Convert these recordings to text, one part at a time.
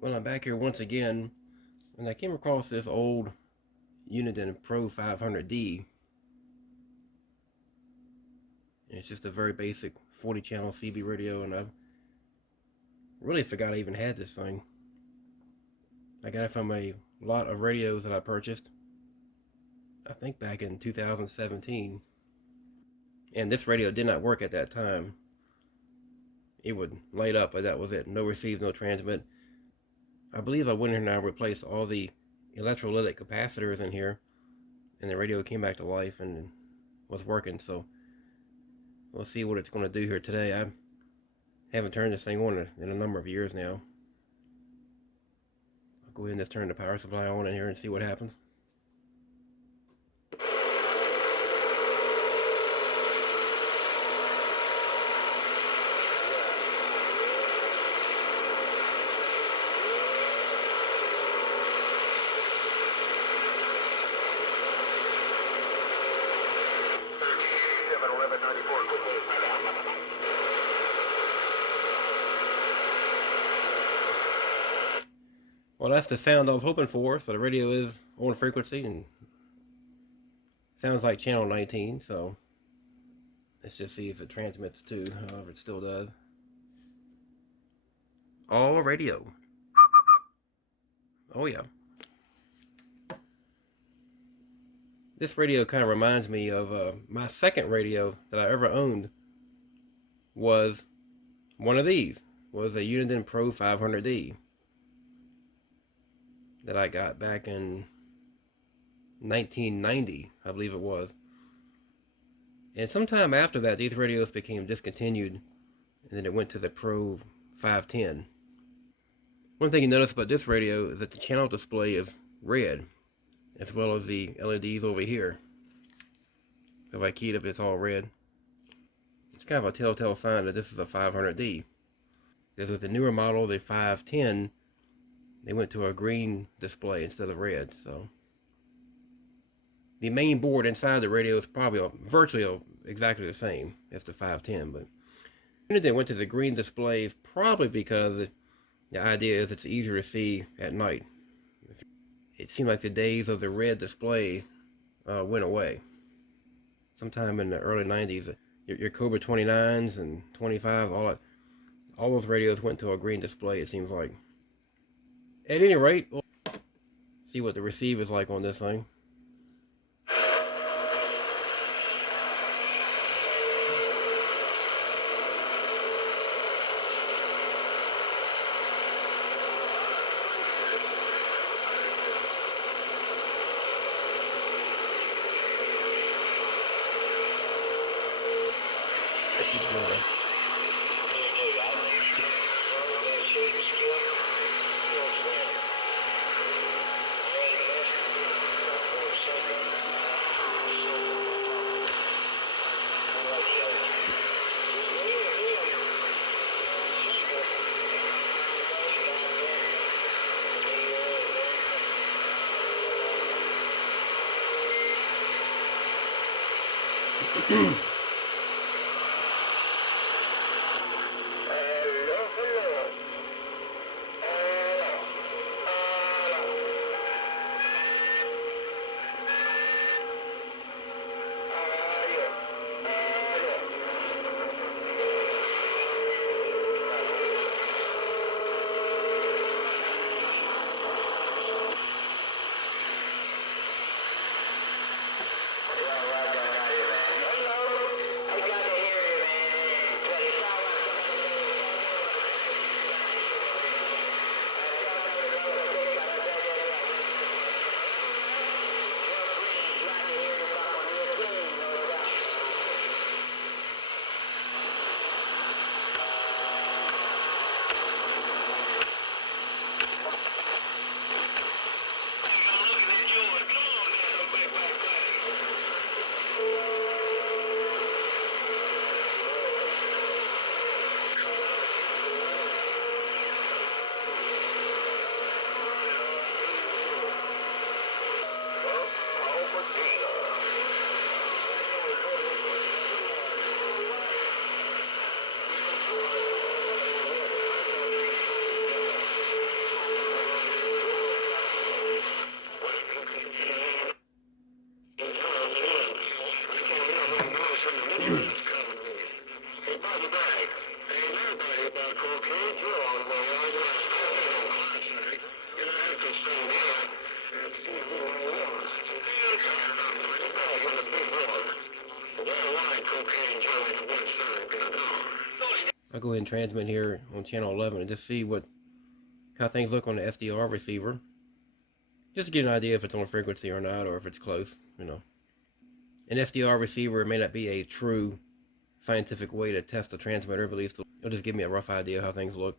Well, I'm back here once again, and I came across this old Uniden PRO 500D. It's just a very basic 40 channel CB radio, and I really forgot I even had this thing. I got it from a lot of radios that I purchased, I think back in 2017. And this radio did not work at that time. It would light up, but that was it. No receive, no transmit. I believe I went in here and I replaced all the electrolytic capacitors in here, and the radio came back to life and was working. So we'll see what it's going to do here today. I haven't turned this thing on in a number of years now. I'll go ahead and just turn the power supply on in here and see what happens. Well, that's the sound I was hoping for. So the radio is on frequency and sounds like channel 19. So let's just see if it transmits too. However, it still does. All radio. Oh yeah. This radio kind of reminds me of my second radio that I ever owned was one of these. Was a Uniden PRO 500D that I got back in 1990, I believe it was. And sometime after that, these radios became discontinued, and then it went to the PRO 510. One thing you notice about this radio is that the channel display is red, as well as the LEDs over here. If I keyed up, it's all red. It's kind of a telltale sign that this is a 500D. Because with the newer model, the 510, they went to a green display instead of red. So the main board inside the radio is probably virtually exactly the same as the 510, but they went to the green displays probably because the idea is it's easier to see at night. It seemed like the days of the red display went away. Sometime in the early 90s, your Cobra 29s and 25s, all those radios went to a green display, it seems like. At any rate, we'll see what the receive is like on this thing. Let's just go there. I'll go ahead and transmit here on channel 11 and just see how things look on the SDR receiver. Just to get an idea if it's on frequency or not, or if it's close, you know. An SDR receiver may not be a true scientific way to test a transmitter, but at least it'll just give me a rough idea how things look.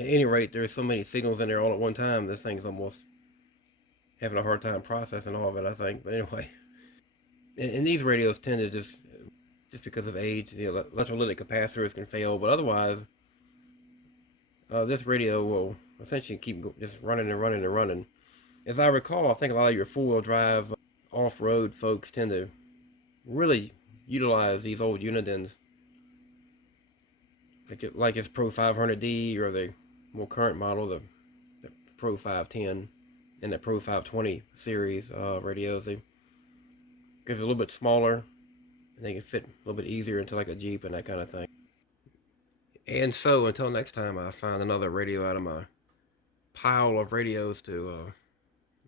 At any rate, there's so many signals in there all at one time, this thing's almost having a hard time processing all of it, I think. But anyway, and these radios tend to just because of age, the electrolytic capacitors can fail, but otherwise, this radio will essentially keep just running and running and running. As I recall, I think a lot of your four-wheel drive off-road folks tend to really utilize these old Unidens, like its Pro 500D or the more current model, the Pro 510 and the Pro 520 series radios. Because they're a little bit smaller and they can fit a little bit easier into like a Jeep and that kind of thing. And so until next time, I find another radio out of my pile of radios to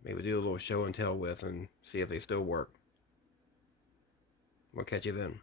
maybe do a little show and tell with and see if they still work. We'll catch you then.